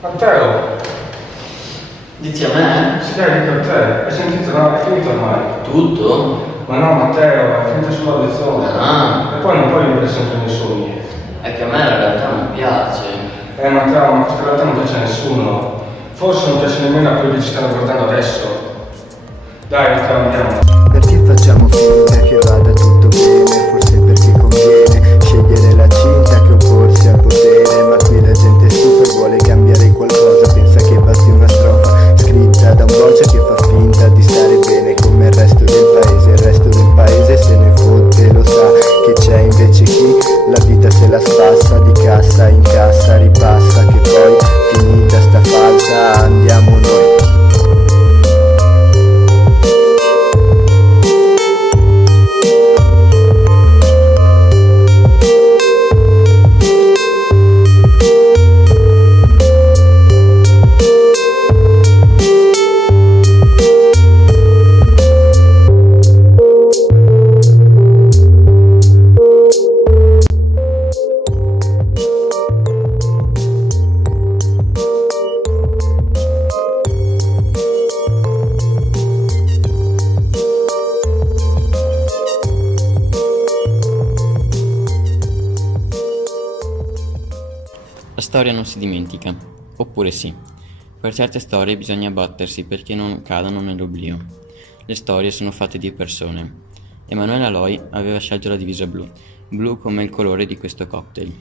Matteo, Dici a me? si dai, dico a te, hai sentito? No, è finito ormai. Tutto? Ma no, Matteo, è finita sulla lezione. Ah, E poi non puoi vivere sempre nei sogni. è che a me la realtà non piace. Matteo, ma questa realtà non piace a nessuno. Forse non piace nemmeno a quelli che ci stanno guardando adesso. Dai, Matteo, andiamo. Perché facciamo finta che vada tutto bene? Forse perché conviene scegliere la cinta che opporsi al potere. Ma qui la gente è stufa e vuole cambiare qualcosa. Pensa che basti una strofa scritta da un boccia che fa finta di stare bene come il resto del paese. Il resto del paese se ne fotte, lo sa che c'è invece chi la vita se la spassa di cassa in cassa, ripassa che poi finita sta falsa andiamo noi. La storia non si dimentica, oppure sì. Per certe storie bisogna battersi perché non cadano nell'oblio. Le storie sono fatte di persone. Emanuele Aloi aveva scelto la divisa blu, blu come il colore di questo cocktail.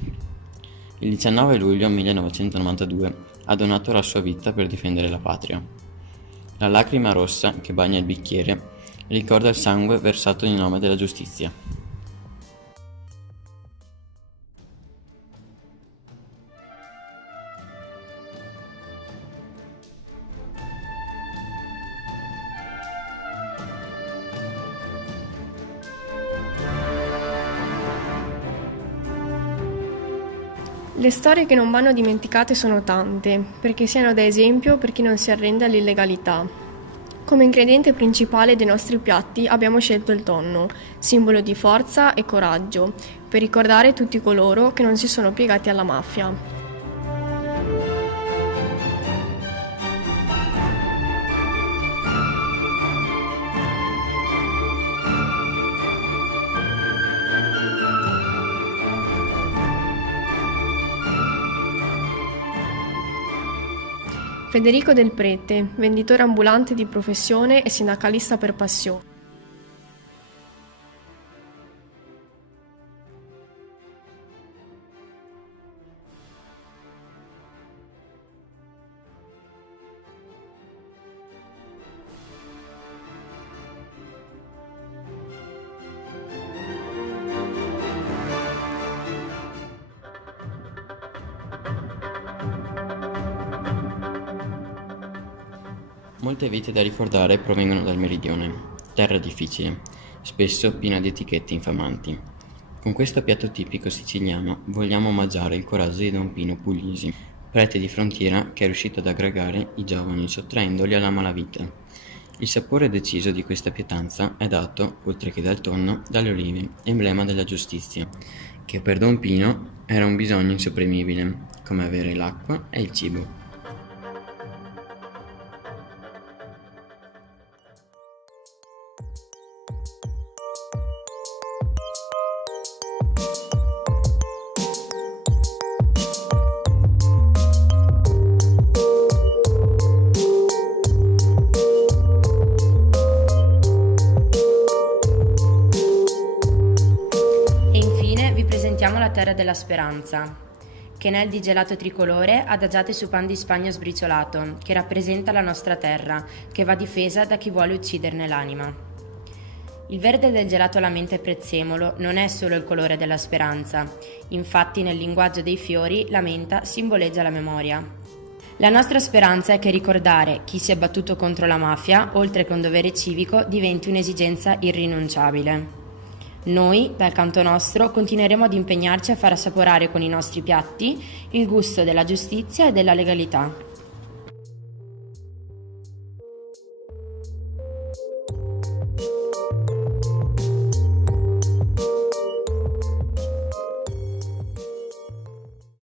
Il 19 luglio 1992 ha donato la sua vita per difendere la patria. La lacrima rossa che bagna il bicchiere ricorda il sangue versato in nome della giustizia. Le storie che non vanno dimenticate sono tante, perché siano da esempio per chi non si arrende all'illegalità. Come ingrediente principale dei nostri piatti abbiamo scelto il tonno, simbolo di forza e coraggio, per ricordare tutti coloro che non si sono piegati alla mafia. Federico Del Prete, venditore ambulante di professione e sindacalista per passione. Molte vite da ricordare provengono dal meridione, terra difficile, spesso piena di etichette infamanti. Con questo piatto tipico siciliano vogliamo omaggiare il coraggio di Don Pino Puglisi, prete di frontiera che è riuscito ad aggregare i giovani sottraendoli alla malavita. Il sapore deciso di questa pietanza è dato, oltre che dal tonno, dalle olive, emblema della giustizia, che per Don Pino era un bisogno insopprimibile, come avere l'acqua e il cibo. La terra della speranza, quenelle di gelato tricolore adagiate su pan di Spagna sbriciolato, che rappresenta la nostra terra, che va difesa da chi vuole ucciderne l'anima. Il verde del gelato alla menta e prezzemolo non è solo il colore della speranza, infatti nel linguaggio dei fiori la menta simboleggia la memoria. La nostra speranza è che ricordare chi si è battuto contro la mafia, oltre che un dovere civico, diventi un'esigenza irrinunciabile. Noi, dal canto nostro, continueremo ad impegnarci a far assaporare con i nostri piatti il gusto della giustizia e della legalità.